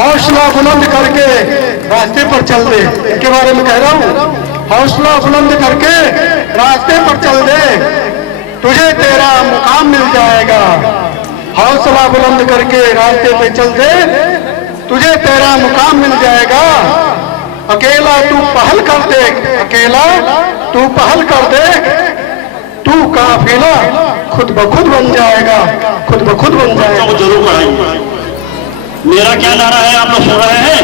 हौसला बुलंद करके रास्ते पर चल दे, इनके बारे में कह रहा हूँ। हौसला बुलंद करके रास्ते पर चल दे, तुझे तेरा मुकाम मिल जाएगा। हौसला बुलंद करके रास्ते पे चल दे, तुझे तेरा मुकाम मिल जाएगा। अकेला तू पहल कर दे, अकेला तू पहल कर दे, तू काफिला खुद ब खुद बन जाएगा, खुद ब खुद बन जाएगा। तो जरूर पढ़ाएंगे। मेरा क्या नारा है आप लोग सुन रहे हैं?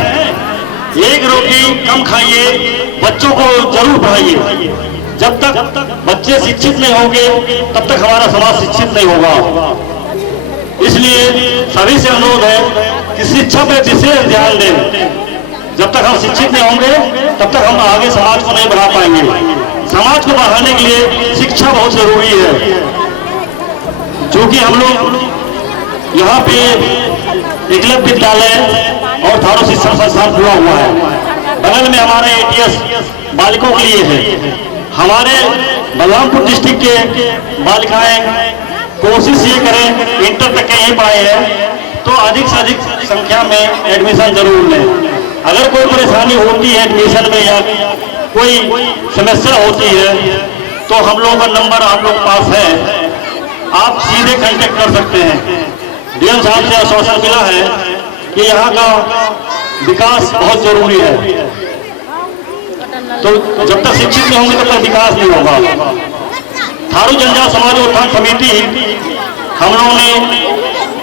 एक रोटी कम खाइए, बच्चों को जरूर पढ़ाइए। जब तक बच्चे शिक्षित नहीं होंगे तब तक हमारा समाज शिक्षित नहीं होगा। इसलिए सभी से अनुरोध है कि शिक्षा पे विशेष ध्यान दें। जब तक हम शिक्षित नहीं होंगे तब तक हम आगे समाज को नहीं बढ़ा पाएंगे। समाज को बढ़ाने के लिए शिक्षा बहुत जरूरी है। जो कि हम लोग यहाँ पे एकलव्य विद्यालय और थारू शिक्षण संस्थान खुला हुआ है। बगल में हमारे ATS बालिकों के लिए है। हमारे बलरामपुर डिस्ट्रिक्ट के बालिकाएं कोशिश ये करें, इंटर तक के यहीं पढ़ाए हैं तो अधिक से अधिक संख्या में एडमिशन जरूर लें। अगर कोई परेशानी होती है एडमिशन में या कोई समस्या होती है तो हम लोगों का नंबर आप लोग पास है, आप सीधे कांटेक्ट कर सकते हैं। DM साहब से आश्वासन मिला है कि यहाँ का विकास बहुत जरूरी है। तो जब तक शिक्षित नहीं होंगे तब तक विकास नहीं होगा। थारू जनजाति समाज उत्थान समिति हम लोगों ने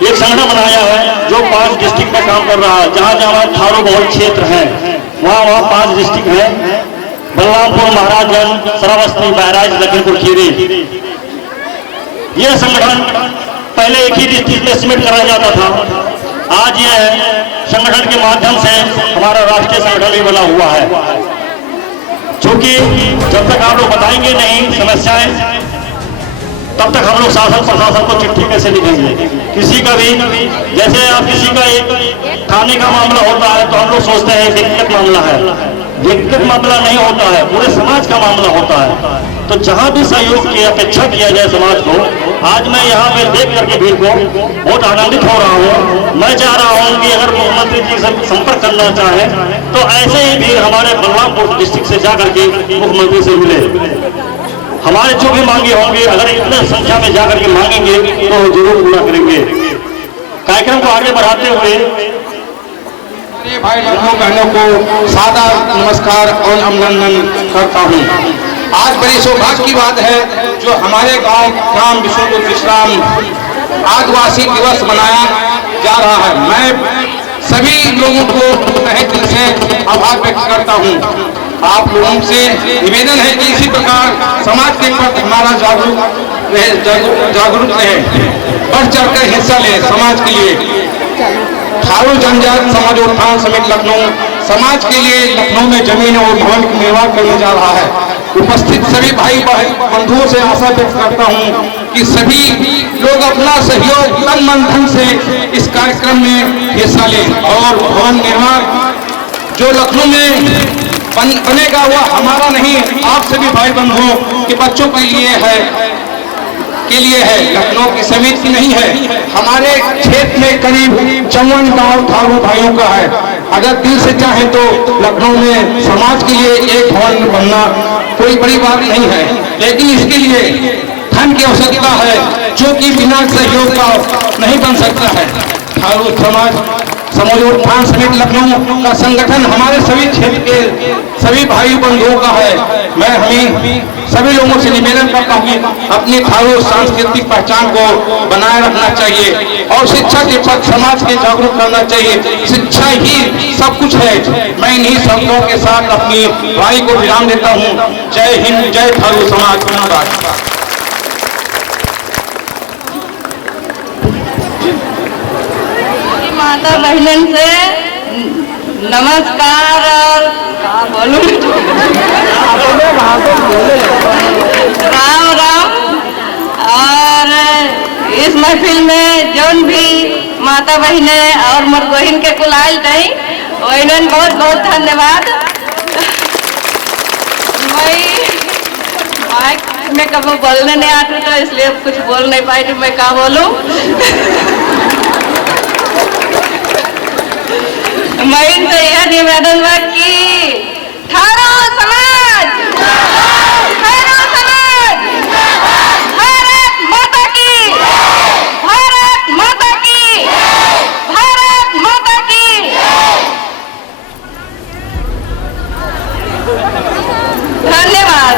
एक संगठन बनाया है जो 5 डिस्ट्रिक्ट में काम कर रहा है। जहाँ जहाँ थारू बहुल क्षेत्र है वहाँ 5 डिस्ट्रिक्ट है। बलरामपुर, महाराजगंज, श्रावस्ती, बहराइच, लखीमपुर खीरी। यह संगठन पहले एक ही डिस्ट्रिक्ट में सिमट कराया जाता था। आज यह संगठन के माध्यम से हमारा राष्ट्रीय संगठन भी बना हुआ है। क्योंकि जब तक आप लोग बताएंगे नहीं समस्याएं तब तक हम लोग शासन प्रशासन को चिट्ठी कैसे लिखेंगे। किसी का भी जैसे आप किसी का एक खाने का मामला होता है तो हम लोग सोचते हैं व्यक्तिगत मामला है। व्यक्तिगत मामला नहीं होता है, पूरे समाज का मामला होता है। तो जहाँ भी सहयोग की अपेक्षा किया जाए समाज को, आज मैं यहाँ पे देख करके भीड़ को बहुत आनंदित हो रहा हूँ। मैं चाह रहा हूँ कि अगर मुख्यमंत्री जी से संपर्क करना चाहे तो ऐसे ही भीड़ हमारे बलरामपुर डिस्ट्रिक्ट से जाकर के मुख्यमंत्री से मिले। हमारे जो भी मांगे होंगे अगर इतने संख्या में जाकर के मांगेंगे तो जरूर पूरा करेंगे। कार्यक्रम को आगे बढ़ाते हुए भाई बहनों को सादा नमस्कार और अभिनंदन करता हूँ। आज बड़ी सौभाग्य की बात है जो हमारे गांव ग्राम विष्णुपुर विश्राम आदिवासी दिवस मनाया जा रहा है। मैं सभी लोगों को तहे दिल से आभार व्यक्त करता हूँ। आप लोगों से निवेदन है कि इसी प्रकार समाज के प्रति हमारा जागरूक रहे, बढ़ चढ़कर हिस्सा ले समाज के लिए। थारू जनजाति समाज उत्थान समिति लखनऊ समाज के लिए लखनऊ में जमीन और भवन का निर्माण करने जा रहा है। उपस्थित सभी भाई बंधुओं से आशा व्यक्त करता हूं कि सभी लोग अपना सहयोग तन मन धन से इस कार्यक्रम में हिस्सा लें और भवन निर्माण जो लखनऊ में बनेगा वह हमारा नहीं, आप सभी भाई बंधुओं के बच्चों के लिए है, लखनऊ की समिति नहीं है। हमारे क्षेत्र में करीब 54 गांव थारू भाइयों का है। अगर दिल से चाहे तो लखनऊ में समाज के लिए एक भवन बनना कोई बड़ी बात नहीं है, लेकिन इसके लिए धन की आवश्यकता है जो कि बिना सहयोग का नहीं बन सकता है। थारू समाज उत्थान समिति लखनऊ का संगठन हमारे सभी क्षेत्र के सभी भाई बंधुओं का है। मैं हमें सभी लोगों से निवेदन करता हूँ अपनी थारू सांस्कृतिक पहचान को बनाए रखना चाहिए और शिक्षा के प्रति समाज के जागरूक करना चाहिए। शिक्षा ही सब कुछ है। मैं इन्हीं शब्दों के साथ अपनी वाणी को विराम देता हूँ। जय हिंद, जय थारू समाज। धन्यवाद। माता बहनन से नमस्कार और राम राम। और इस महफिल में जौन भी माता बहने और मोर बहन के कुलाल नहीं वही बहुत बहुत धन्यवाद। मैं कभी बोलने नहीं आती तो इसलिए कुछ बोल नहीं पाई तो मैं क्या बोलूं। मैं इनसे यह निवेदन बा कि थारो समाज, भारत माता की, भारत माता की, भारत माता की। धन्यवाद।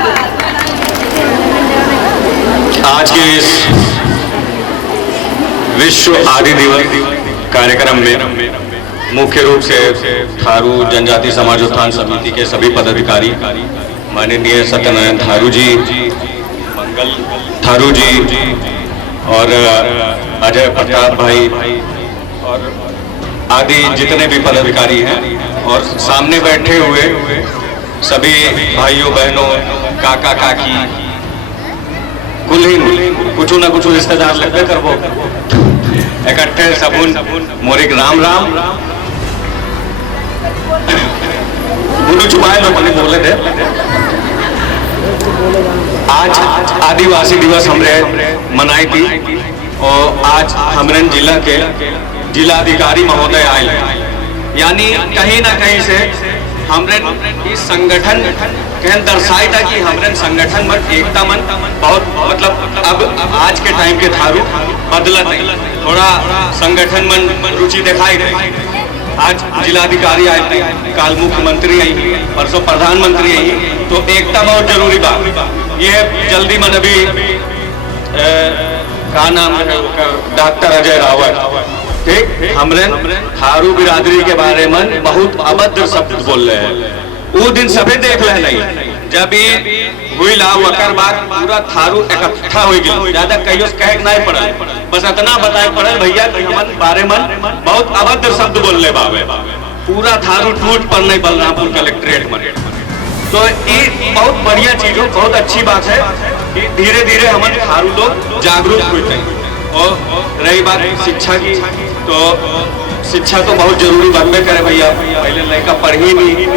आज के इस विश्व आदि दिवस कार्यक्रम में मुख्य रूप से थारू जनजाति समाज उत्थान समिति के सभी पदाधिकारी, माननीय सत्यनारायण थारू जी, मंगल थारू जी और अजय प्रताप भाई और आदि जितने भी पदाधिकारी हैं, और सामने बैठे हुए सभी भाइयों बहनों, काका काकी, कुल ही कुछ ना कुछ रिश्तेदार लगते कर वो इकट्ठे सबून मोरिक राम राम बोलो छुपाए लोग मैंने बोले थे। आज आदिवासी दिवस हमने मनाई थी और आज हमरे जिला के जिलाधिकारी महोदय आए, यानी कहीं ना कहीं से हमरे इस संगठन कहन दर्शाई था कि हमरे संगठन में एकता मन बहुत, मतलब अब आज के टाइम के थारू बदलत नहीं, थोड़ा संगठन मन रुचि दिखाई गई। आज जिलाधिकारी आए थे, काल मुख्यमंत्री आई, परसों प्रधानमंत्री आई, तो एकता बहुत जरूरी बात। ये जल्दी मन अभी का नाम है डॉक्टर अजय रावत, ठीक, हमरे थारू बिरादरी के बारे में बहुत अभद्र शब्द बोल रहे हैं। वो दिन सभी देख ले नहीं, जब ये हुई ला वकर बाद पूरा थारू इकट्ठा हो गया, ज्यादा कहियो कहे नहीं पड़ल, बस इतना बताए पड़ल भैया कि हमारे बारे में बहुत अभद्र शब्द बोल ले बावे, पूरा थारू टूट पर नहीं बलरामपुर कलेक्ट्रेट में। तो ये बहुत बढ़िया चीज हो, बहुत अच्छी बात है कि धीरे धीरे हमारे थारू लोग जागरूक होते हैं। और रही बात शिक्षा की, तो शिक्षा तो बहुत जरूरी बनबे करे भैया। पहले लड़का पढ़ी नहीं,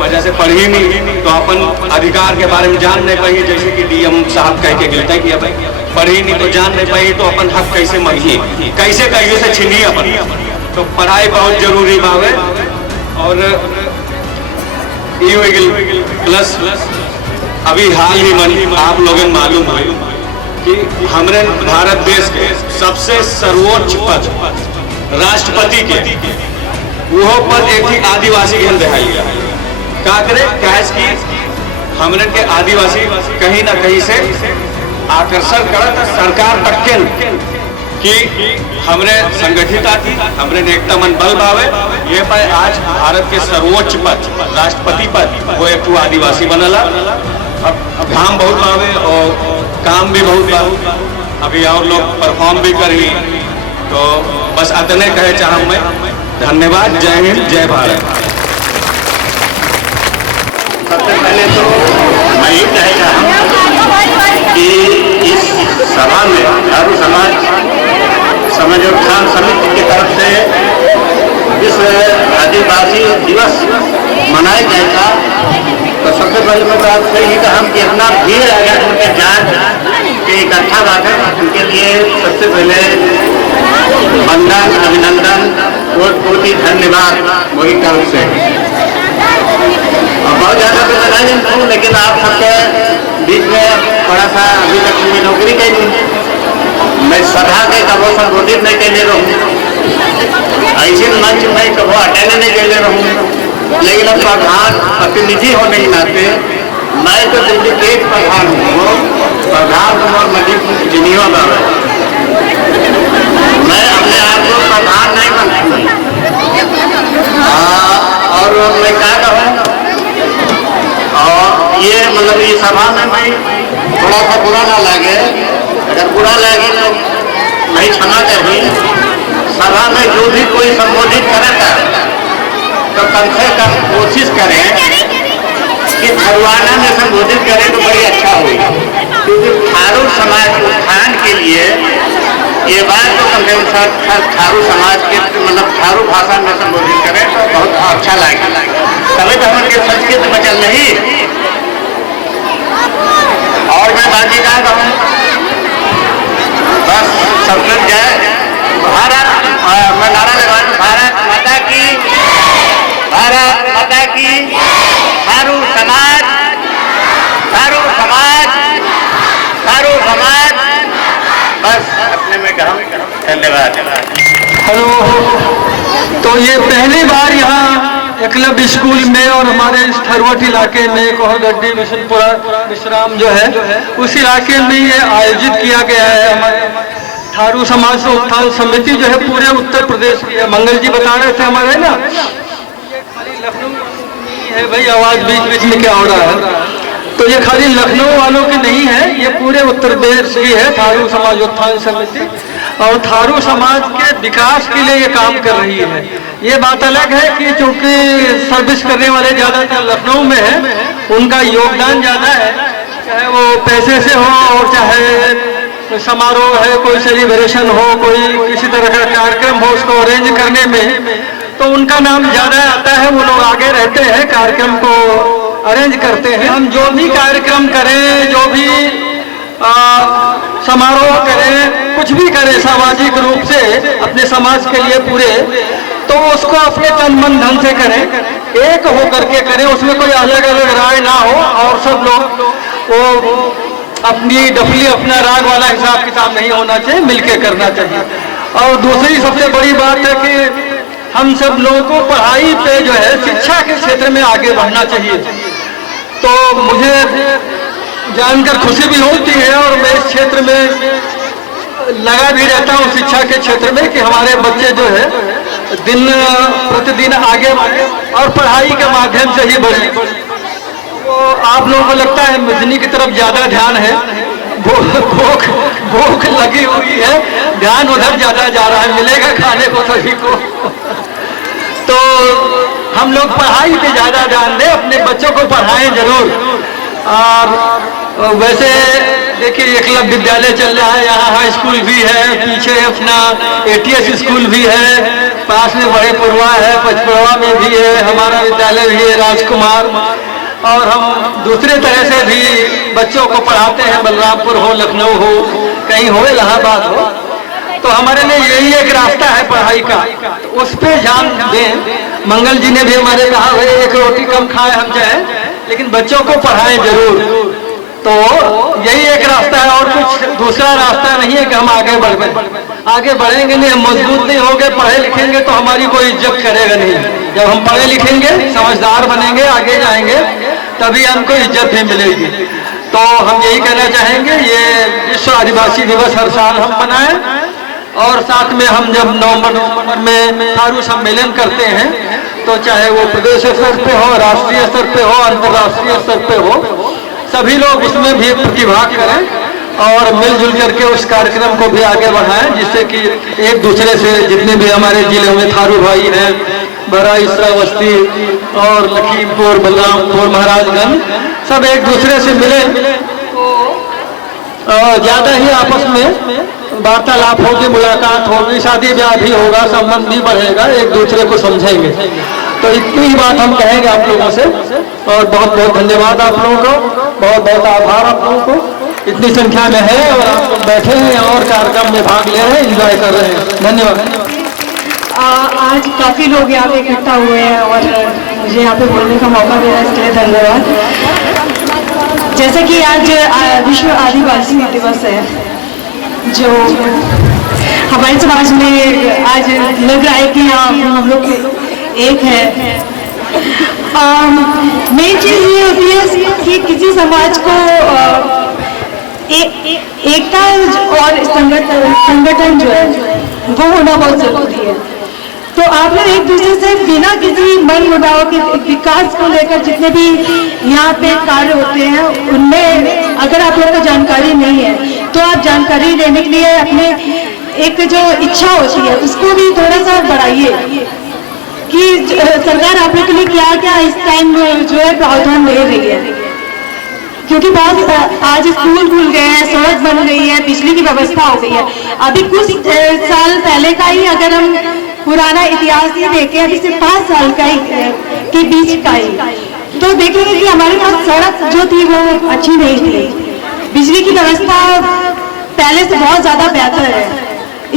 मजा से पढ़ी नहीं तो अपन अधिकार के बारे में जान नहीं पाई, जैसे कि डीएम साहब कह के गिरता कि अब पढ़ी नहीं तो जान नहीं पाई, तो अपन हक कैसे मांगी, कैसे कहिए से छीनी अपन। तो पढ़ाई बहुत जरूरी बावे। और प्लस अभी हाल ही में आप लोगों मालूम है कि हमारे भारत देश के सबसे सर्वोच्च पद राष्ट्रपति के वो पद एक ही आदिवासी के दिखाई गया। का करे कैस की हमरे के आदिवासी कहीं ना कहीं से आकर्षण करत सरकार तक के कि हमरे संगठित आती, हमरे एकता मन बल बावे, ये पाए आज भारत के सर्वोच्च पद राष्ट्रपति पद वो एक आदिवासी बनला। अब काम बहुत बावे और काम भी बहुत बा, अभी और लोग परफॉर्म भी करी, तो बस इतने कहे चाह मैं। धन्यवाद। जय हिंद, जय भारत। सबसे पहले तो मैं ये कहेगा कि इस सभा में थारू समाज उत्थान समिति की तरफ से इस आदिवासी दिवस मनाया जाएगा, तो सबसे पहले मैं तो आपसे ही कहा कि इतना भीड़ आ गया उनके जांच के इकट्ठा बात है, उनके लिए सबसे पहले वंदन, अभिनंदन, कोटि धन्यवाद वही तरफ से। और बहुत ज़्यादा तो मैं नहीं हूँ, लेकिन आप सबके बीच में थोड़ा सा अभी तक मैं नौकरी करी, मैं सभा के कबो संबोधित नहीं कर ले रहूँ, ऐसे मंच में कबो अटेंड नहीं कर ले रहूँ, लेकिन अब प्रधान प्रतिनिधि होने के नाते मैं तो डेलीगेट प्रधान हूँ, प्रधान कुमार मजीद जिनिया बाबा, मैं अपने आप को प्रधान नहीं बनता। और मैं क्या कहूँ, और ये मतलब ये सभा में मैं थोड़ा सा बुरा ना लगे, अगर बुरा लगे तो नहीं क्षमा चाहिए। सभा में जो भी कोई संबोधित करेगा तो कम से कम कोशिश करें कि थारूआना में संबोधित करें तो बड़ी अच्छा होगा, क्योंकि थारू समाज उत्थान के लिए ये बात तो कम से कम थारू समाज के मतलब थारू भाषा में संबोधित करें तो बहुत अच्छा लगेगा, तभी तो हमारे संस्कृत बचल नहीं। और मैं बाकी कहा कहूँ, बस सब लोग जाए भारत, मैं नारा लगा भारत माता की धन्यवाद। हेलो, तो ये पहली बार यहाँ एकलव्य स्कूल में और हमारे इस थरवट इलाके में कोहरगड्डी मिशनपुरा विश्राम जो है उस इलाके में ये आयोजित किया गया है। हमारे थारू समाज उत्थान समिति जो है पूरे उत्तर प्रदेश की है। मंगल जी बता रहे थे हमारे ना, ये खाली लखनऊ है भाई, आवाज बीच बीच में क्या हो रहा है, तो ये खाली लखनऊ वालों की नहीं है, ये पूरे उत्तर प्रदेश की है थारू समाज उत्थान समिति, और थारू समाज के विकास के लिए ये काम कर रही है। ये बात अलग है कि चूंकि सर्विस करने वाले ज्यादातर लखनऊ में है, उनका योगदान ज्यादा है, चाहे वो पैसे से हो और चाहे कोई समारोह है, कोई सेलिब्रेशन हो, कोई किसी तरह का कार्यक्रम हो, उसको अरेंज करने में तो उनका नाम ज्यादा आता है। वो लोग आगे रहते हैं, कार्यक्रम को अरेंज करते हैं। हम जो भी कार्यक्रम करें, जो भी समारोह करें, कुछ भी करें सामाजिक रूप से अपने समाज के लिए पूरे, तो उसको अपने तन मन धन से करें, एक हो करके करें, उसमें कोई अलग अलग राय ना हो, और सब लोग वो अपनी डफली अपना राग वाला हिसाब किताब नहीं होना चाहिए, मिलके करना चाहिए। और दूसरी सबसे बड़ी बात है कि हम सब लोगों को पढ़ाई पे जो है शिक्षा के क्षेत्र में आगे बढ़ना चाहिए। तो मुझे जानकर खुशी भी होती है और मैं इस क्षेत्र में लगा भी रहता हूँ शिक्षा के क्षेत्र में कि हमारे बच्चे जो है दिन प्रतिदिन आगे बढ़े और पढ़ाई के माध्यम से ही बढ़े। तो आप लोगों को लगता है मिजनी की तरफ ज्यादा ध्यान है, भूख लगी हुई है, ध्यान उधर ज्यादा जा रहा है, मिलेगा खाने को सभी को। तो हम लोग पढ़ाई पे ज्यादा ध्यान दें, अपने बच्चों को पढ़ाएं जरूर। और वैसे देखिए एकलव्य विद्यालय चल रहा है, यहाँ हाई स्कूल भी है, पीछे अपना ATS स्कूल भी है, पास में बड़े पुरवा है, पचपुरवा में भी है, हमारा विद्यालय भी है राजकुमार, और हम दूसरे तरह से भी बच्चों को पढ़ाते हैं, बलरामपुर हो, लखनऊ हो, कहीं हो, इलाहाबाद हो। तो हमारे लिए यही एक रास्ता है पढ़ाई का, तो उस पर ध्यान दें। मंगल जी ने भी हमारे कहा भाई एक रोटी कम खाए हम चाहे, लेकिन बच्चों को पढ़ाएं जरूर। तो यही एक रास्ता है, और कुछ दूसरा रास्ता नहीं है कि हम आगे बढ़ गए। आगे बढ़ेंगे नहीं, हम मजबूत नहीं होंगे, पढ़े लिखेंगे तो हमारी कोई इज्जत करेगा नहीं। जब हम पढ़े लिखेंगे, समझदार बनेंगे, आगे जाएंगे, तभी हमको इज्जत भी मिलेगी। तो हम यही कहना चाहेंगे, ये विश्व आदिवासी दिवस हर साल हम मनाएं, और साथ में हम जब नवंबर में थारू सम्मेलन करते हैं, तो चाहे वो प्रदेश स्तर पे हो, राष्ट्रीय स्तर पे हो, अंतर्राष्ट्रीय स्तर पे हो, सभी लोग उसमें भी प्रतिभाग करें और मिलजुल करके उस कार्यक्रम को भी आगे बढ़ाएं, जिससे कि एक दूसरे से जितने भी हमारे जिले में थारू भाई हैं, बहराइच, श्रावस्ती और लखीमपुर, बलरामपुर, महाराजगंज, सब एक दूसरे से मिले, ज्यादा ही आपस में वार्तालाप होगी, मुलाकात होगी, शादी ब्याह भी होगा, संबंध भी बढ़ेगा, एक दूसरे को समझेंगे। तो इतनी ही बात हम कहेंगे आप लोगों से, और बहुत बहुत धन्यवाद आप लोगों को, बहुत बहुत आभार आप लोगों को, इतनी संख्या में है और आप लोग बैठे हैं और कार्यक्रम में भाग ले रहे हैं, एंजॉय कर रहे हैं। धन्यवाद। आज काफी लोग यहाँ पे इकट्ठा हुए हैं और मुझे यहाँ पे बोलने का मौका मिला, इसके लिए धन्यवाद। जैसे कि आज विश्व आदिवासी दिवस है, जो हमारे समाज में आज लग रहा है कि हम लोग एक है। मेन चीज ये होती है कि किसी समाज को एकता और संगठन जो है वो होना बहुत जरूरी है। तो आप लोग एक दूसरे से बिना किसी मन मुटाव के विकास को लेकर जितने भी यहाँ पे कार्य होते हैं, उनमें अगर आप लोगों को जानकारी नहीं है तो आप जानकारी लेने के लिए अपने एक जो इच्छा होती है उसको भी थोड़ा सा बढ़ाइए कि सरकार आप लोग के लिए क्या क्या इस टाइम जो है प्रावधान ले रही है। क्योंकि बहुत आज स्कूल खुल गए हैं, सड़क बन गई है, बिजली की व्यवस्था हो गई है। अभी कुछ साल पहले का ही अगर हम पुराना इतिहास ही देखें, अभी सिर्फ 5 साल का ही के बीच का ही, तो देखेंगे कि हमारे पास सड़क जो थी वो अच्छी नहीं थी, बिजली की व्यवस्था पहले से बहुत ज्यादा बेहतर है।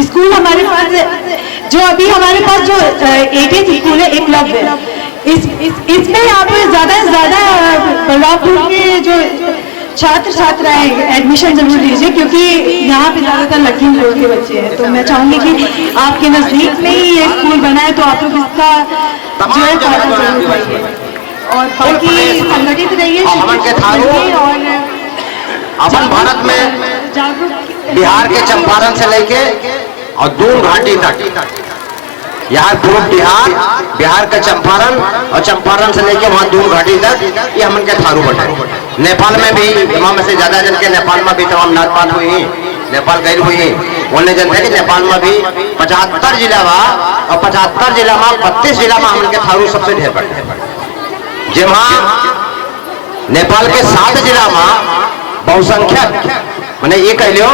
स्कूल हमारे पास जो अभी हमारे पास जो ATS स्कूल है एकलव्य, इसमें आप ज्यादा से ज्यादा बलरामपुर के जो छात्र छात्राएं एडमिशन जरूर लीजिए, क्योंकि यहाँ पे ज़्यादातर लखीमपुर के बच्चे हैं। तो मैं चाहूंगी कि आपके नज़दीक में ही ये स्कूल बना है, तो आप लोग इसका जो है फायदा जरूर उठाइए और बाकी संगठित रहिए, और अपन भारत में जागरूक बिहार के चंपारण से लेके और दून घाटी तक, यहाँ पूर्व बिहार का चंपारण और चंपारण से लेके वहाँ दून घाटी तक ये हमन के थारू बटे। नेपाल में भी तमाम से ज्यादा जन के नेपाल में भी तमाम नाच पात हुई, नेपाल गई हुई। बोलने जनते कि नेपाल में भी 75 जिला बा और 75 जिला में 32 जिला में हमन के थारू सबसे ढेर बटे। जहाँ नेपाल के 7 जिला में बहुसंख्यक मैंने ये कह लियो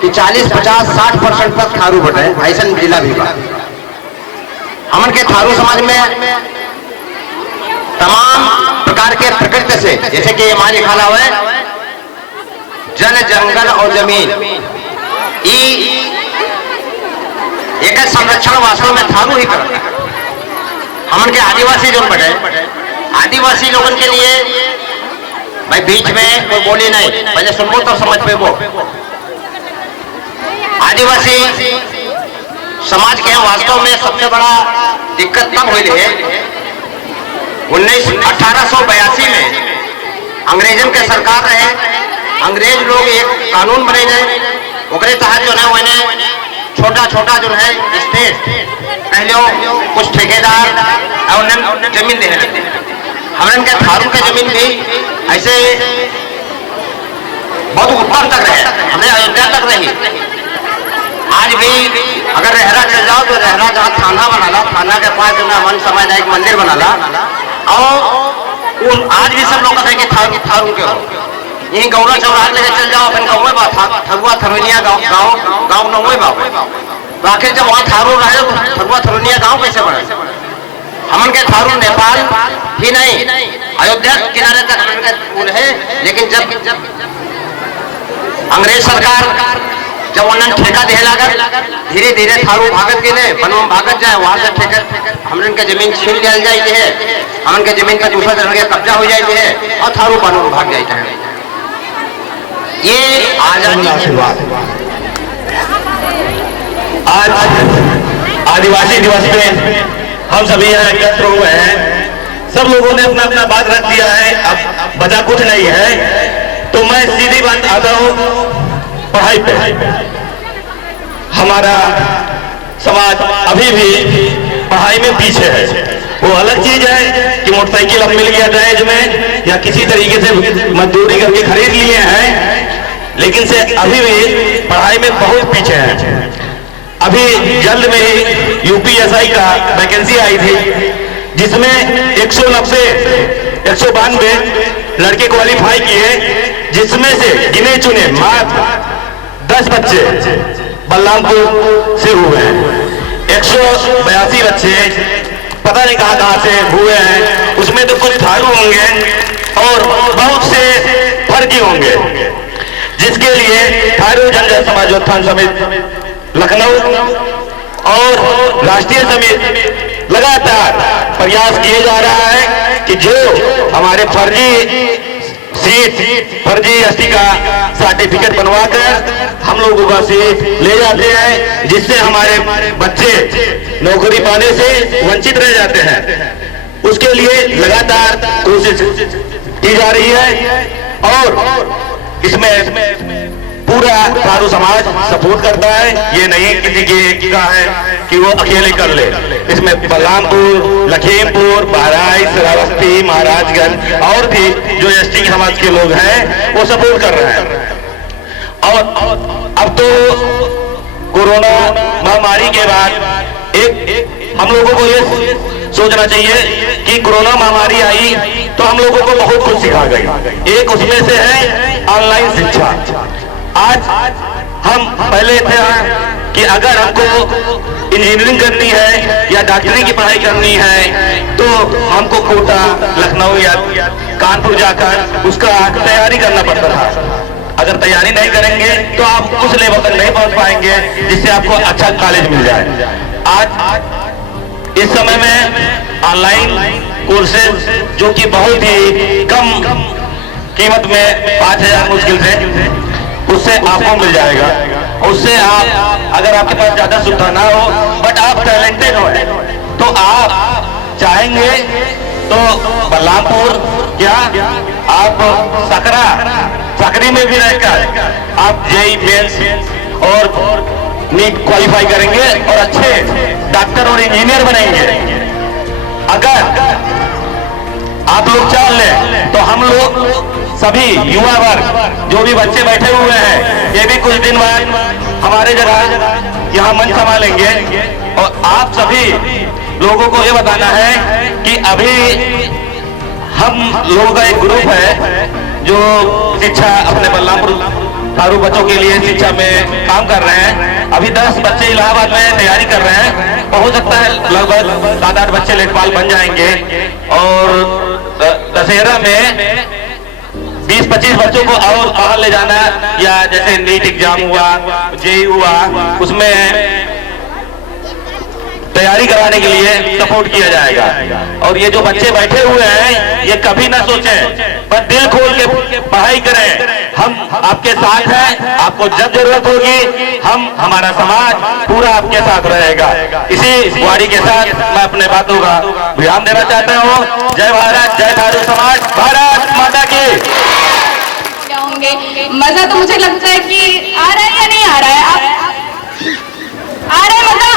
कि 40, 50, 60% तक थारू बटे, ऐसा जिला भी बा। हमन के थारू समाज में तमाम प्रकार के प्रकृति से, जैसे कि हमारी खाला हुए जन जंगल और जमीन, एक संरक्षण वास्तव में थारू ही करता है। हमन के आदिवासी जो बटे, आदिवासी लोगों के लिए भाई बीच में कोई बोली नहीं, पहले सुनो तो समझ पे। वो आदिवासी समाज के वास्तव में सबसे बड़ा दिक्कत तब हुई है 1882 में अंग्रेजन के सरकार रहे। अंग्रेज लोग एक कानून बने गए, ओकरे तहत जो है उन्हें छोटा छोटा जो है स्टेट पहले कुछ ठेकेदार और उन्हें जमीन देने लगे। हमने के थारू के जमीन भी ऐसे बहुत ऊपर तक रहे, हमने अयोध्या तक रही। आज भी अगर रहरा चल जाओ तो रहरा जहाँ थाना बनाला, थाना के पास जो है मन समय एक मंदिर बनाला, और आज भी सब लोग कहते हैं कि थारू के हो। यही गौरा चौराहा लेके चल जाओ, अपन गाँव में थरुआ थरुनिया गाँव नौवे बाबू। तो आखिर जब वहाँ थारू रहे तो थरुआ थरुनिया गाँव कैसे बने? हमन के थारू नेपाल ही नहीं, अयोध्या किनारे तक हमन के स्कूल है। लेकिन जब अंग्रेज सरकार जब उन्होंने ठेका दे लागत, धीरे धीरे थारू भागत के लिए बनवा भागत जाए, वहां से ठेका हमन के जमीन छीन लिया जाती है, हमन के जमीन का दूसरा जगह कब्जा हो जाती है और थारू बनवा भाग जाता है। ये आजादी के बाद आज आदिवासी दिवस पे हम सभी यहाँ एकत्र हुए हैं। सब लोगों ने अपना अपना बात रख दिया है, अब बचा कुछ नहीं है। तो मैं सीधी बात आता हूँ पढ़ाई पे। हमारा समाज अभी भी पढ़ाई में पीछे है। वो अलग चीज है कि मोटरसाइकिल अब मिल गया दहेज में या किसी तरीके से मजदूरी करके खरीद लिए हैं, लेकिन से अभी भी पढ़ाई में बहुत पीछे है। अभी जल्द में ही यूपीएसआई का वैकेंसी आई थी, जिसमें 192 लड़के क्वालिफाई किए, जिसमें से गिने चुने मात्र 10 बच्चे बलरामपुर से हुए हैं। 182 बच्चे पता नहीं कहां से हुए हैं। उसमें तो कुछ थारू होंगे और बहुत से फर्जी होंगे, जिसके लिए थारू जनजाति समाजोत्थान समिति लखनऊ और राष्ट्रीय समिति लगातार प्रयास किए जा रहा है कि जो हमारे फर्जी सीट, फर्जी एसटी का सर्टिफिकेट बनवाकर हम लोगों का सीट ले जाते हैं, जिससे हमारे बच्चे नौकरी पाने से वंचित रह जाते हैं। उसके लिए लगातार कोशिश की जा रही है और इसमें पूरा थारू समाज सपोर्ट करता है। ये नहीं किसी की का है कि वो अकेले कर ले। इसमें बलरामपुर, लखीमपुर, बहराइच, श्रावस्ती, महाराजगंज और भी जो एसटी समाज के लोग हैं वो सपोर्ट कर रहे हैं। और अब तो कोरोना महामारी के बाद एक हम लोगों को ये सोचना चाहिए कि कोरोना महामारी आई तो हम लोगों को बहुत कुछ सिखा गई। एक उसमें से है ऑनलाइन शिक्षा। आज हम पहले थे कि अगर हमको इंजीनियरिंग करनी है या डॉक्टरी की पढ़ाई करनी है तो हमको कोटा, लखनऊ या कानपुर जाकर उसका तैयारी करना पड़ता था। अगर तैयारी नहीं करेंगे तो आप उस लेवल तक नहीं पहुंच पाएंगे जिससे आपको अच्छा कॉलेज मिल जाए। आज इस समय में ऑनलाइन कोर्सेज जो कि बहुत ही कम कीमत में 5,000 मुश्किल से, उससे आपको मिल जाएगा। उससे आप, अगर आपके पास ज्यादा सुविधा ना हो बट आप टैलेंटेड हो तो आप चाहेंगे तो बलरामपुर क्या आप सकरी में भी रहकर आप जेई मेंस और नीट क्वालिफाई करेंगे और अच्छे डॉक्टर और इंजीनियर बनेंगे। अगर आप लोग चाह लें तो हम लोग सभी युवा वर्ग जो भी बच्चे बैठे हुए हैं ये भी कुछ दिन बाद हमारे जगह यहाँ मंच संभालेंगे और आप सभी लोगों को ये बताना है कि अभी हम लोगों का एक ग्रुप है जो शिक्षा अपने बलरामपुर थारू बच्चों के लिए शिक्षा में काम कर रहे हैं। अभी 10 बच्चे इलाहाबाद में तैयारी कर रहे हैं और हो सकता है लगभग 7-8 बच्चे लेखपाल बन जाएंगे और दशहरा में 20-25 बच्चों को और बाहर ले जाना, या जैसे नीट एग्जाम हुआ, जेई हुआ, उसमें तैयारी कराने के लिए सपोर्ट किया जाएगा। और ये जो बच्चे बैठे हुए हैं ये कभी ना सोचें, पर दिल खोल के पढ़ाई करें। हम आपके साथ हैं, आपको जब जरूरत होगी हमारा समाज पूरा आपके साथ रहेगा। इसी वाणी के साथ मैं अपने बातों का विराम देना चाहता हूँ। जय भारत, जय थारू समाज, भारत माता की। मजा तो मुझे लगता है कि आ रहा है या नहीं आ रहा है, आ रहा है मजा,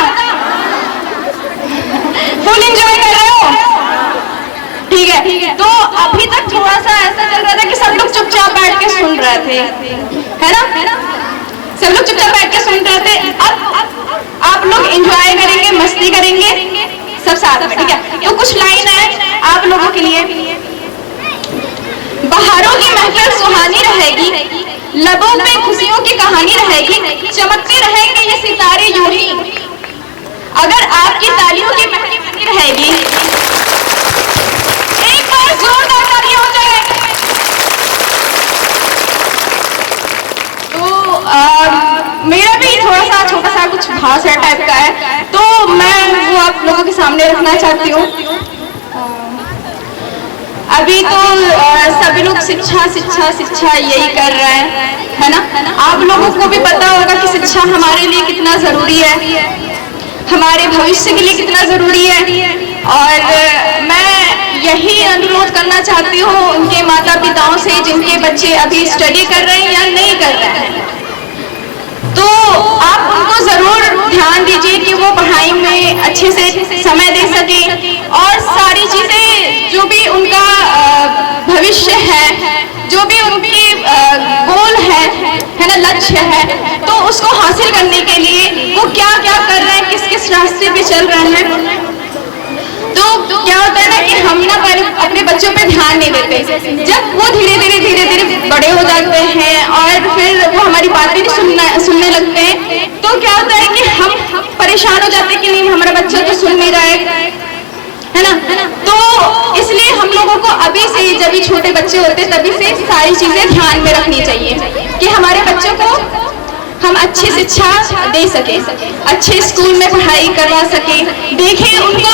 फुल एंजॉय कर रहे हो? ठीक है। तो अभी तक थोड़ा सा ऐसा चल रहा था कि सब लोग चुपचाप बैठ के सुन रहे थे, है ना? सब लोग चुपचाप बैठ के सुन रहे थे। अब आप लोग एंजॉय करेंगे, मस्ती करेंगे सब साथ में, ठीक है? तो कुछ लाइन है आप लोगों के लिए। बहारों की महफिल सुहानी रहेगी, लबों पे खुशियों की कहानी रहेगी, चमकते रहेंगे ये सितारे यूं ही, अगर आपकी तालियों की महफिल बनी रहेगी। एक बार जोरदार तालियां हो जाए। तो मेरा भी थोड़ा सा छोटा सा कुछ भाषण टाइप का है, तो मैं वो आप लोगों के सामने रखना चाहती हूँ। अभी तो सभी लोग शिक्षा शिक्षा शिक्षा यही कर रहे हैं, है ना? आप लोगों को भी पता होगा कि शिक्षा हमारे लिए कितना जरूरी है, हमारे भविष्य के लिए कितना जरूरी है। और मैं यही अनुरोध करना चाहती हूँ उनके माता पिताओं से जिनके बच्चे अभी स्टडी कर रहे हैं या नहीं कर रहे हैं, तो आप उनको जरूर ध्यान दीजिए कि वो पढ़ाई में अच्छे से समय दे सके और सारी चीजें जो भी उनका भविष्य है, जो भी उनकी गोल है ना, लक्ष्य है, तो उसको हासिल करने के लिए वो क्या क्या कर रहे हैं, किस किस रास्ते पे चल रहे हैं। तो क्या होता है ना कि हम ना पहले अपने बच्चों पे ध्यान नहीं देते, जब वो धीरे धीरे बड़े हो जाते हैं और फिर वो हमारी बातें सुनने लगते हैं, तो क्या होता है कि हम परेशान हो जाते हैं कि नहीं हमारा बच्चा तो सुन नहीं रहा है ना? तो इसलिए हम लोगों को अभी से, जब भी छोटे बच्चे होते तभी से सारी चीजें ध्यान में रखनी चाहिए कि हमारे बच्चों को हम अच्छी शिक्षा दे सके, अच्छे स्कूल में पढ़ाई करवा सके। देखें उनको,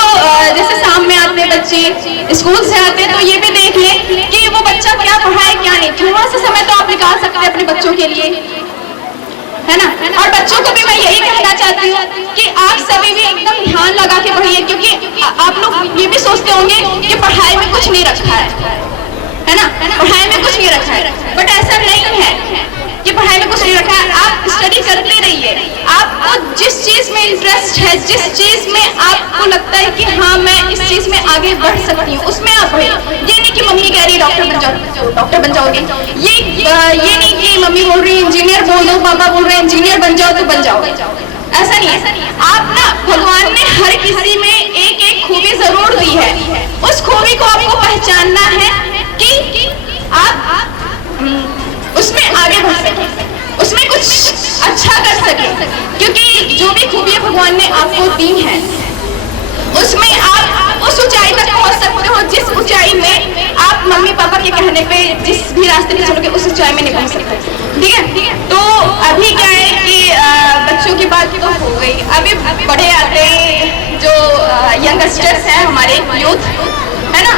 जैसे शाम में आते बच्चे स्कूल से आते हैं तो ये भी देख लें कि वो बच्चा क्या पढ़ा है क्या नहीं। थोड़ा सा समय तो आप निकाल सकते हैं अपने बच्चों के लिए, है ना? और बच्चों को भी मैं यही कहना चाहती हूँ कि आप सभी भी एकदम ध्यान लगा के पढ़िए, क्योंकि आप लोग ये भी सोचते होंगे कि पढ़ाई में कुछ नहीं रखा है ना? पढ़ाई में कुछ नहीं रखा है, बट ऐसा नहीं है कि पढ़ाई में कुछ नहीं रखा है। आप स्टडी करते रहिए, आपको जिस चीज में इंटरेस्ट है, जिस चीज में आपको लगता है कि हाँ मैं इस चीज में आगे बढ़ सकती हूँ, उसमें आप बढ़िए। ये नहीं कि मम्मी कह रही डॉक्टर बन जाओ, डॉक्टर बन जाओगे, ये नहीं कि मम्मी बोल रही इंजीनियर बोल दो, पापा बोल रहे इंजीनियर बन जाओ तो बन जाओ, ऐसा नहीं है। आप ना, भगवान ने हर किसी में एक एक खूबी जरूर दी है, उस खूबी को आपको पहचानना है कि आप उसमें आगे बढ़ सके, उसमें कुछ अच्छा कर सके, क्योंकि जो भी खूबियां भगवान ने आपको दी हैं उसमें आप उस ऊंचाई तक पहुंच सकते हो जिस ऊंचाई में आप मम्मी पापा के कहने पे जिस भी रास्ते पे चलोगे उस ऊंचाई में नहीं पहुंच सकते, ठीक है? तो अभी क्या है कि बच्चों की बात तो हो गई, अभी बड़े आते हैं जो यंगस्टर्स हैं हमारे यूथ, है ना?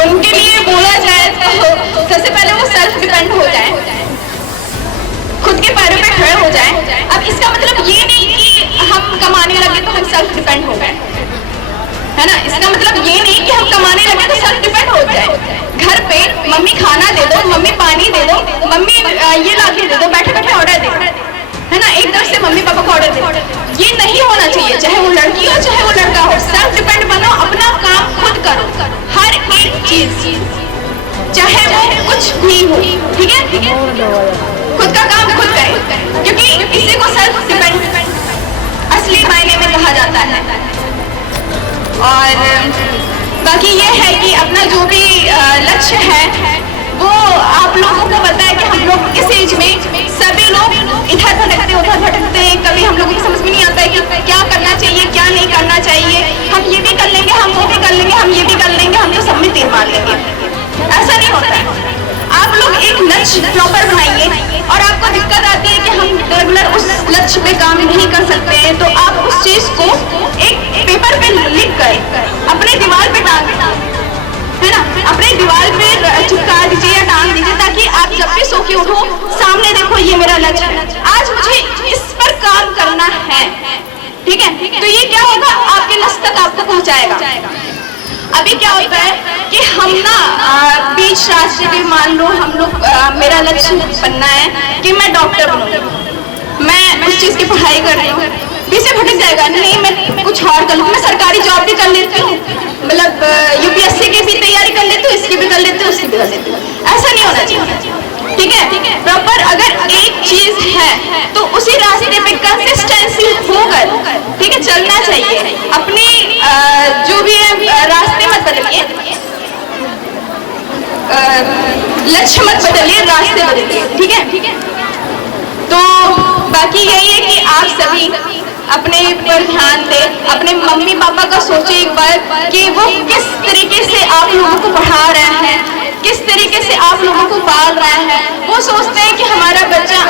उनके लिए बोला जाए तो सबसे पहले वो सेल्फ डिपेंड हो जाए, खुद के पैरों पे खड़े हो जाए। अब इसका मतलब ये नहीं कि हम कमाने लगे तो हम सेल्फ डिपेंड हो गए, है ना। इसका मतलब ये नहीं कि हम कमाने लगे तो सेल्फ डिपेंड हो जाए। घर पे मम्मी खाना दे दो, मम्मी पानी दे दो, मम्मी ये ला के दे दो, बैठे बैठे ऑर्डर दे दो, है ना। एक तरफ से मम्मी पापा को ऑर्डर दे, ये नहीं होना चाहिए। चाहे वो लड़की हो चाहे वो लड़का हो, सेल्फ डिपेंड बनो, अपना काम खुद करो, हर एक चीज, चाहे वो कुछ भी हो, ठीक है। खुद का काम खुद करें, क्योंकि इसी को सेल्फ डिपेंड असली मायने में कहा जाता है। और बाकी ये है कि अपना जो भी लक्ष्य है वो आप लोगों को पता है कि हम लोग इस एज में सभी लोग इधर भटकते उधर भटकते हैं। कभी हम लोगों को समझ में नहीं आता है कि क्या करना चाहिए क्या नहीं करना चाहिए। हम ये भी कर लेंगे, हम वो भी कर लेंगे, हम ये भी कर लेंगे, हम तो सब में तीर मार लेंगे। ऐसा नहीं होता है। आप लोग एक लक्ष्य प्रॉपर बनाइए, और आपको दिक्कत आती है कि हम रेगुलर उस लक्ष्य पे काम नहीं कर सकते हैं, तो आप उस चीज को एक पेपर पे लिख कर अपने दीवार पे टांग, है ना, अपने दीवार पे चिपका दीजिए या टांग दीजिए, ताकि आप जब भी सो के उठो सामने देखो ये मेरा लक्ष्य है, आज मुझे इस पर काम करना है, ठीक है। तो ये क्या होगा, आपके लक्ष्य तक आपको पहुंचाएगा। अभी क्या होता है कि हम ना बीच रास्ते पे मान लो हम लोग मेरा लक्ष्य बनना है कि मैं डॉक्टर बनूंगी, मैं उस चीज की पढ़ाई कर रही हूँ, पीछे भटक जाएगा, नहीं मैं कुछ और कर लूँ, मैं सरकारी जॉब भी कर लेती हूँ, मतलब यूपीएससी की भी तैयारी कर लेती हूँ, इसकी भी कर लेती हूँ, उसकी भी कर लेती हूँ। ऐसा नहीं होना चाहिए, ठीक है। प्रॉपर अगर एक चीज है तो उसी रास्ते पे कंसिस्टेंसी होकर, ठीक है, चलना चाहिए। अपनी जो भी है रास्ते मत बदलिए, लक्ष्य मत बदलिए, रास्ते बदलिए, ठीक है। तो बाकी यही है कि आप सभी अपने पर ध्यान दें, अपने मम्मी पापा का सोचें एक बार कि वो किस तरीके से आप लोगों को पढ़ा रहे हैं, किस तरीके से आप लोगों को पाल रहा है। वो सोचते हैं कि हमारा बच्चा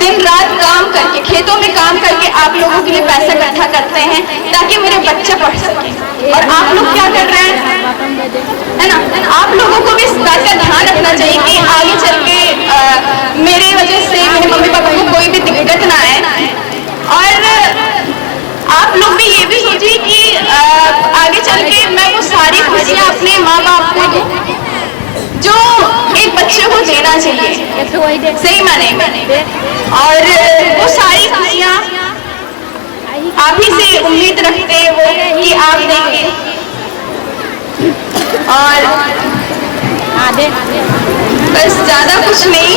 दिन रात काम करके, खेतों में काम करके आप लोगों के लिए पैसा इकट्ठा करते हैं ताकि मेरे बच्चा पढ़ सके, और आप लोग क्या कर रहे हैं, है ना। आप लोगों को भी इस बात का ध्यान रखना चाहिए कि आगे चल के मेरे वजह से मेरे मम्मी पापा को कोई भी दिक्कत ना आए, और आप लोग भी ये भी सोचिए कि आगे चल के मैं वो सारी खुशियाँ अपने माँ बाप को दूं जो एक बच्चे को देना चाहिए, सही माने में, और वो सारी खुशियाँ आप ही से उम्मीद रखते हैं वो कि आप देंगे। और बस ज्यादा कुछ नहीं,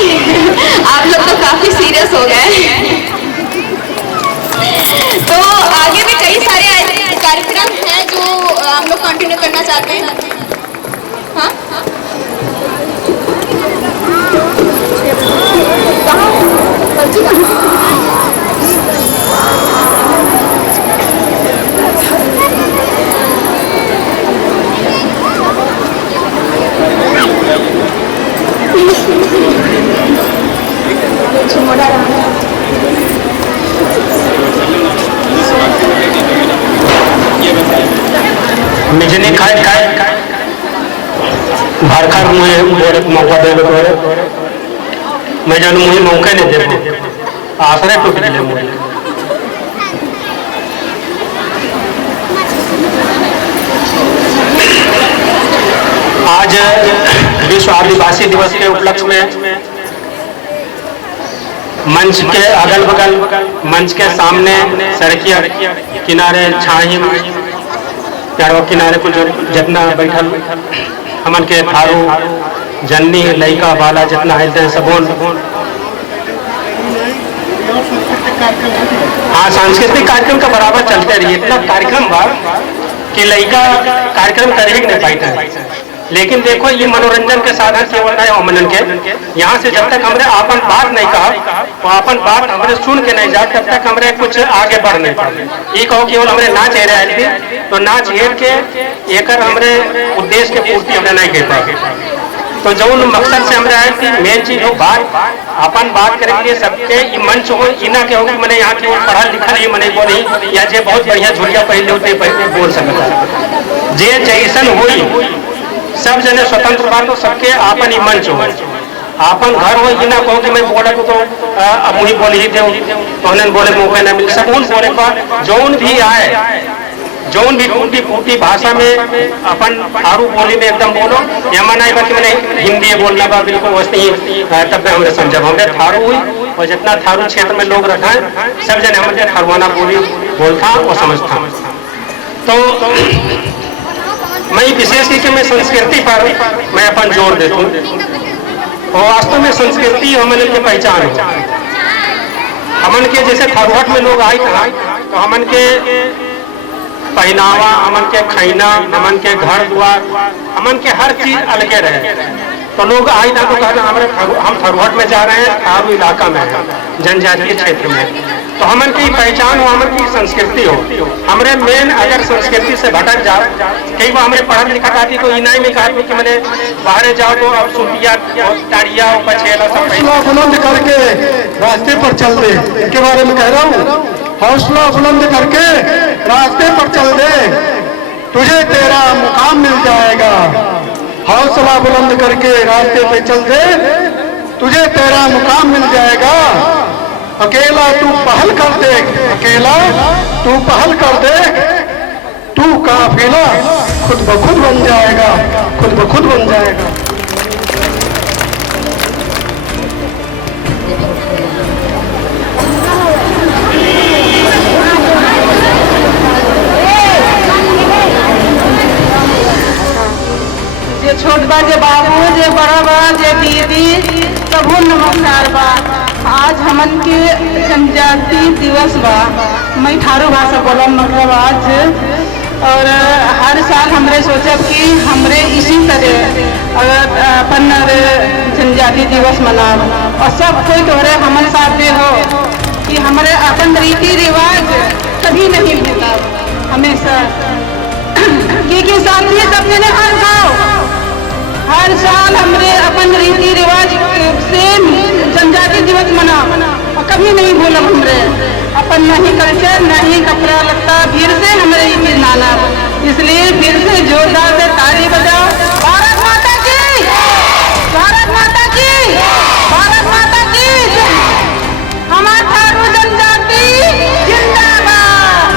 आप लोग तो काफी सीरियस हो गए। तो आगे भी कई सारे कार्यक्रम हैं जो हम लोग कंटिन्यू करना चाहते हैं। हाँ मिजनी खाए भारखा मुझे मौका दे लो, मैं जानू मुझे मौका नहीं दे, आसरे टूट गए मुझे। आज विश्व आदिवासी दिवस के उपलक्ष्य में मंच के अगल बगल, मंच के सामने, सड़क किनारे, छाही चारों किनारे कुछ जितना बैठल हमन के थारू जन्नी लइका वाला जितना है सबोन, हाँ सांस्कृतिक कार्यक्रम का बराबर चलते रही। इतना कार्यक्रम बा कि लइका कार्यक्रम कर ही नहीं पाता, लेकिन देखो ये मनोरंजन के साधन केवल नहीं हमन के, यहाँ से जब तक हमने अपन बात नहीं कहा, तो अपन बात हमने सुन के नहीं जा, तब तक हमने कुछ आगे बढ़ नहीं पाए। ये कहो केवल हमने नाच हेरे आए थे, तो नाच हेर के एक हमने उद्देश्य के पूर्ति हमने नहीं कर पाए। तो जो मकसद से हमने आए थे, मेन चीज हो बात, अपन बात करे के लिए सबके मंच हो, इना के हो कि मैंने यहाँ केवल पढ़ा लिखा नहीं मैंने बोली, या जे बहुत बढ़िया झुरिया पहले होते बोल सकता, जे जैसन हुई सब जने स्वतंत्र बा तो सबके आपन ही मंच हो, आपन घर हो कि ना कहो कि मैं बोलत तो अब मुझे बोल ही दे तो उन्हें बोले मौके ना मिले, सब उन बोले का जौन भी आए, जौन भी टूटी फूटी भाषा में अपन थारू बोली में एकदम बोलो, या मना है कि मैंने हिंदी बोलना बा बिल्कुल वैसे ही, तब मैं हमने समझा हमने थारू हुई और जितना थारू क्षेत्र में लोग रखा है सब जने हमारे थारुआना बोली बोलता और समझता। तो मैं विशेष कि मैं संस्कृति पर मैं अपन जोर देता हूँ, और वास्तव में संस्कृति हमन की पहचान हो। हमन के जैसे थारूहट में लोग आए तो हमन के पहनावा, हमन के खैना, हमन के घर द्वार, हमन के हर चीज अलगे रहे। तो लोग आई ना तो कहना हम थारूहट में जा रहे हैं, थारू इलाका में है, जनजातीय क्षेत्र में, तो हमन की पहचान हो, हमन की संस्कृति हो। हमरे मेन अगर संस्कृति से भटक जा, कई बार हमरे पढ़ा लिखा आती तो इनाई में कहा कि मैंने बाहर जाओ तो अब सुटिया टाड़िया पछेला सब बुलंद करके रास्ते पर चल दे, इनके बारे में कह रहा हूँ। हौसला बुलंद करके रास्ते पर चल दे, तुझे तेरा मुकाम मिल जाएगा। हौसला बुलंद करके रास्ते पे चल दे, तुझे तेरा मुकाम मिल जाएगा। अकेला तू पहल कर दे, अकेला तू पहल कर दे, तू काफिला खुद ब खुद बन जाएगा, खुद ब खुद बन जाएगा। जे छोट बा, जे बाबू, जे बड़ा बा, जे दीदी, सबू नमस्कार बा। आज हमन के जनजाति दिवस बा। मैं थारू भाषा बोलम मतलब आज, और हर साल हमरे सोचब कि हमरे इसी तरह अपन जनजाति दिवस मनाब, और सब कोई तोरे हमन साथ दे हो कि हमारे अपन रीति रिवाज कभी नहीं भूलब हमेशा। कि साथी सब जने हर साल हमरे अपन रीति रिवाज से जनजाति दिवस मना, और कभी नहीं भूलब हमरे अपन नहीं कल्चर, नहीं कपड़ा लत्ता, फिर से हमरे ये चीज नाना। इसलिए फिर से जोरदार से ताली बजाओ। भारत माता की, भारत माता की, भारत माता की। हमारा थारू जनजाति जिंदाबाद।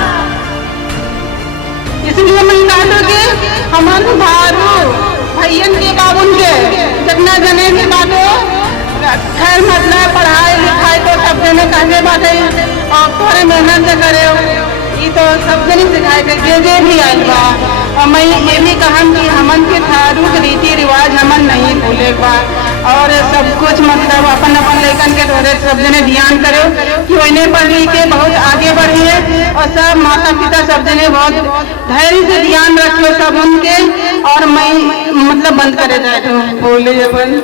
इसलिए मैं कहूँ कि हमारे थारू भैयन के बाबुन के जितना जने की बातें खैर मतलब पढ़ाई लिखाई तो सब जने कहने बाटे, और थोड़े मेहनत से करे ये तो सब जने सिखाए थे जे भी आयल बा। और मैं ये भी कहम कि हमन के थारू के रीति रिवाज हमन नहीं भूले बा, और सब कुछ मतलब अपन अपन लेखन के तोरे सब जने ध्यान करो कि उन्हें पढ़ लिख के बहुत आगे बढ़िए, और सब माता पिता सब जने बहुत धैर्य से ध्यान रखियो सब उनके। और मैं मतलब बंद करे जाए तो बोले अपन